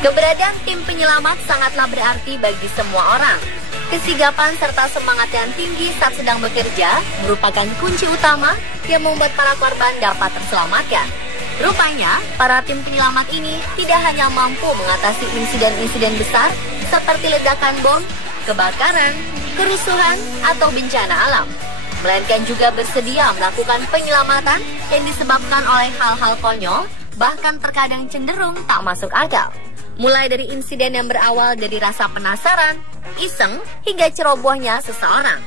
Keberadaan tim penyelamat sangatlah berarti bagi semua orang. Kesigapan serta semangat yang tinggi saat sedang bekerja merupakan kunci utama yang membuat para korban dapat terselamatkan. Rupanya, para tim penyelamat ini tidak hanya mampu mengatasi insiden-insiden besar seperti ledakan bom, kebakaran, kerusuhan, atau bencana alam, melainkan juga bersedia melakukan penyelamatan yang disebabkan oleh hal-hal konyol, bahkan terkadang cenderung tak masuk akal. Mulai dari insiden yang berawal dari rasa penasaran, iseng, hingga cerobohnya seseorang.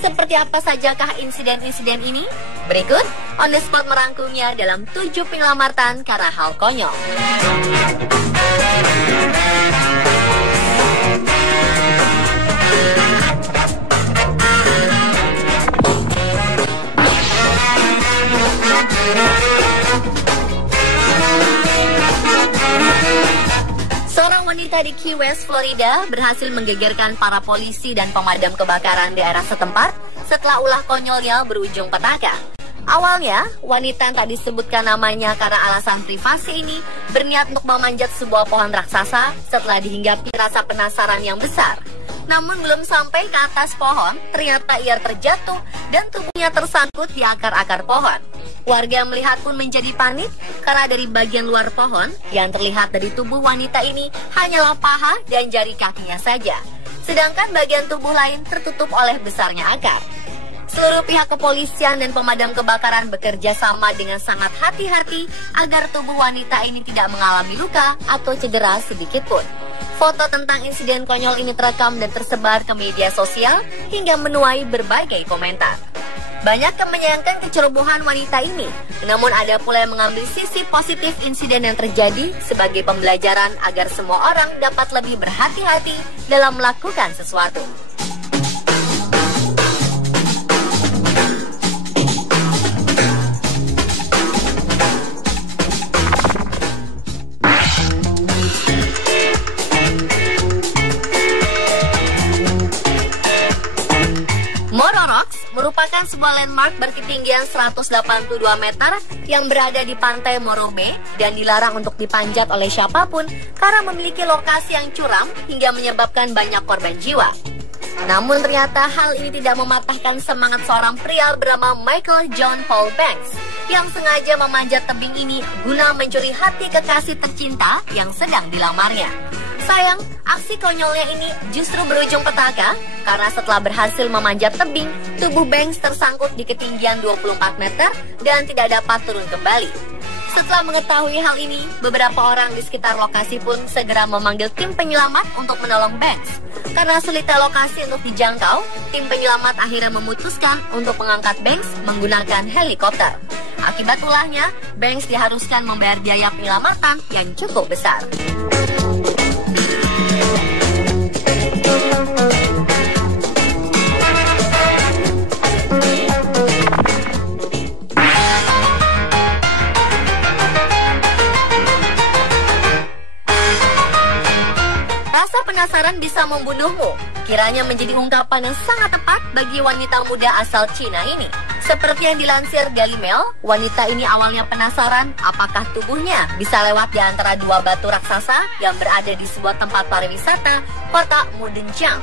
Seperti apa sajakah insiden-insiden ini? Berikut On The Spot merangkumnya dalam 7 penyelamatan karena hal konyol. Seorang wanita di Key West, Florida berhasil menggegerkan para polisi dan pemadam kebakaran daerah setempat setelah ulah konyolnya berujung petaka. Awalnya, wanita yang tak disebutkan namanya karena alasan privasi ini berniat untuk memanjat sebuah pohon raksasa setelah dihinggapi rasa penasaran yang besar. Namun belum sampai ke atas pohon, ternyata ia terjatuh dan tubuhnya tersangkut di akar-akar pohon. Warga yang melihat pun menjadi panik karena dari bagian luar pohon yang terlihat dari tubuh wanita ini hanyalah paha dan jari kakinya saja. Sedangkan bagian tubuh lain tertutup oleh besarnya akar. Seluruh pihak kepolisian dan pemadam kebakaran bekerja sama dengan sangat hati-hati agar tubuh wanita ini tidak mengalami luka atau cedera sedikit pun. Foto tentang insiden konyol ini terekam dan tersebar ke media sosial hingga menuai berbagai komentar. Banyak yang menyayangkan kecerobohan wanita ini, namun ada pula yang mengambil sisi positif insiden yang terjadi sebagai pembelajaran agar semua orang dapat lebih berhati-hati dalam melakukan sesuatu. Moro Rocks merupakan sebuah landmark berketinggian 182 meter yang berada di pantai Morro Bay dan dilarang untuk dipanjat oleh siapapun karena memiliki lokasi yang curam hingga menyebabkan banyak korban jiwa. Namun ternyata hal ini tidak mematahkan semangat seorang pria bernama Michael John Paul Banks yang sengaja memanjat tebing ini guna mencuri hati kekasih tercinta yang sedang dilamarnya. Sayang, aksi konyolnya ini justru berujung petaka karena setelah berhasil memanjat tebing, tubuh Banks tersangkut di ketinggian 24 meter dan tidak dapat turun kembali. Setelah mengetahui hal ini, beberapa orang di sekitar lokasi pun segera memanggil tim penyelamat untuk menolong Banks. Karena sulitnya lokasi untuk dijangkau, tim penyelamat akhirnya memutuskan untuk mengangkat Banks menggunakan helikopter. Akibat ulahnya, Banks diharuskan membayar biaya penyelamatan yang cukup besar. Rasa penasaran bisa membunuhmu, kiranya menjadi ungkapan yang sangat tepat bagi wanita muda asal Cina ini. Seperti yang dilansir Daily Mail, wanita ini awalnya penasaran apakah tubuhnya bisa lewat di antara dua batu raksasa yang berada di sebuah tempat pariwisata, kota Mudenjiang.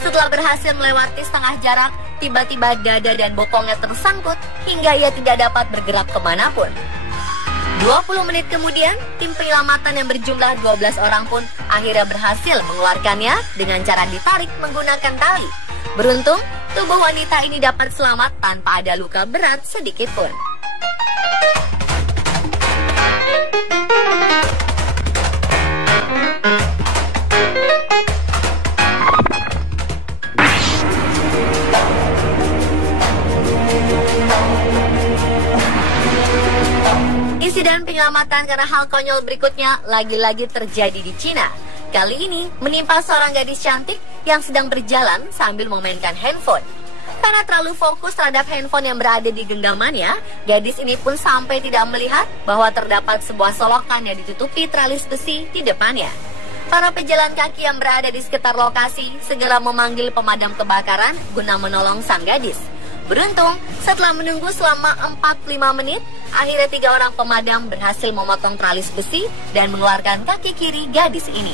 Setelah berhasil melewati setengah jarak, tiba-tiba dada dan bokongnya tersangkut hingga ia tidak dapat bergerak kemanapun. 20 menit kemudian, tim penyelamatan yang berjumlah 12 orang pun akhirnya berhasil mengeluarkannya dengan cara ditarik menggunakan tali. Beruntung, tubuh wanita ini dapat selamat tanpa ada luka berat sedikit pun. Insiden penyelamatan karena hal konyol berikutnya lagi-lagi terjadi di Cina. Kali ini menimpa seorang gadis cantik yang sedang berjalan sambil memainkan handphone. Karena terlalu fokus terhadap handphone yang berada di genggamannya, gadis ini pun sampai tidak melihat bahwa terdapat sebuah solokan yang ditutupi teralis besi di depannya. Para pejalan kaki yang berada di sekitar lokasi segera memanggil pemadam kebakaran guna menolong sang gadis. Beruntung, setelah menunggu selama 45 menit, akhirnya 3 orang pemadam berhasil memotong tralis besi dan mengeluarkan kaki kiri gadis ini.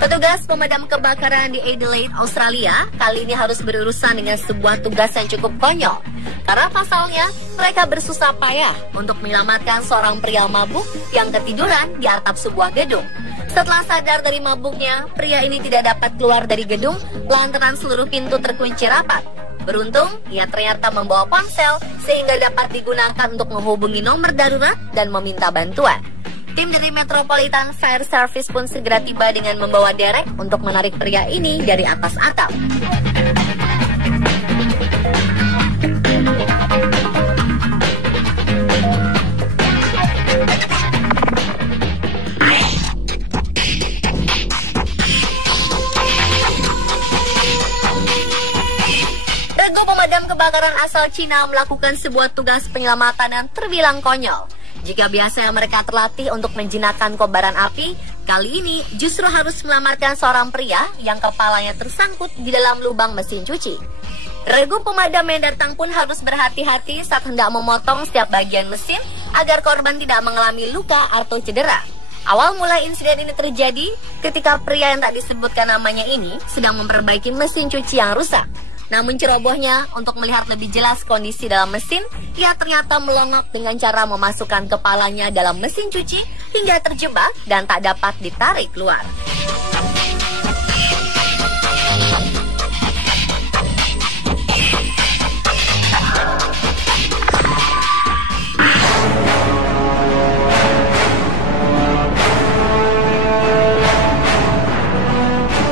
Petugas pemadam kebakaran di Adelaide, Australia, kali ini harus berurusan dengan sebuah tugas yang cukup konyol. Karena pasalnya, mereka bersusah payah untuk menyelamatkan seorang pria mabuk yang ketiduran di atap sebuah gedung. Setelah sadar dari mabuknya, pria ini tidak dapat keluar dari gedung lantaran seluruh pintu terkunci rapat. Beruntung, ia ternyata membawa ponsel sehingga dapat digunakan untuk menghubungi nomor darurat dan meminta bantuan. Tim dari Metropolitan Fire Service pun segera tiba dengan membawa derek untuk menarik pria ini dari atas atap. Regu pemadam kebakaran asal Cina melakukan sebuah tugas penyelamatan yang terbilang konyol. Jika biasanya mereka terlatih untuk menjinakkan kobaran api, kali ini justru harus menyelamatkan seorang pria yang kepalanya tersangkut di dalam lubang mesin cuci. Regu pemadam yang datang pun harus berhati-hati saat hendak memotong setiap bagian mesin agar korban tidak mengalami luka atau cedera. Awal mula insiden ini terjadi ketika pria yang tak disebutkan namanya ini sedang memperbaiki mesin cuci yang rusak. Namun cerobohnya untuk melihat lebih jelas kondisi dalam mesin, ia ternyata melongok dengan cara memasukkan kepalanya dalam mesin cuci hingga terjebak dan tak dapat ditarik keluar.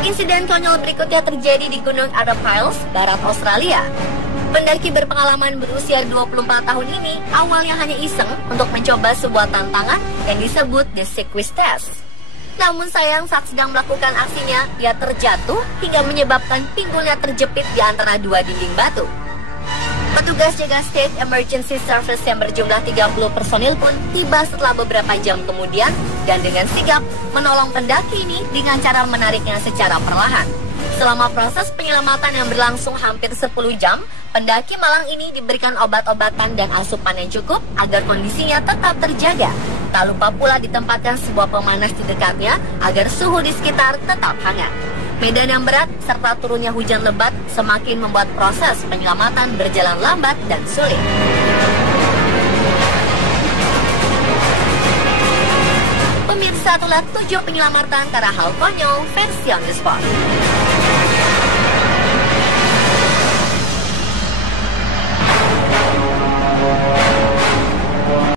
Insiden konyol berikutnya terjadi di Gunung Arab Hills, barat Australia. Pendaki berpengalaman berusia 24 tahun ini awalnya hanya iseng untuk mencoba sebuah tantangan yang disebut The Sequence Test. Namun sayang saat sedang melakukan aksinya, ia terjatuh hingga menyebabkan pinggulnya terjepit di antara dua dinding batu. Petugas jaga State Emergency Service yang berjumlah 30 personil pun tiba setelah beberapa jam kemudian dan dengan sigap menolong pendaki ini dengan cara menariknya secara perlahan. Selama proses penyelamatan yang berlangsung hampir 10 jam, pendaki malang ini diberikan obat-obatan dan asupan yang cukup agar kondisinya tetap terjaga. Tak lupa pula ditempatkan sebuah pemanas di dekatnya agar suhu di sekitar tetap hangat. Medan yang berat serta turunnya hujan lebat semakin membuat proses penyelamatan berjalan lambat dan sulit. Pemirsa, itulah 7 penyelamatan karena hal konyol versi on the spot.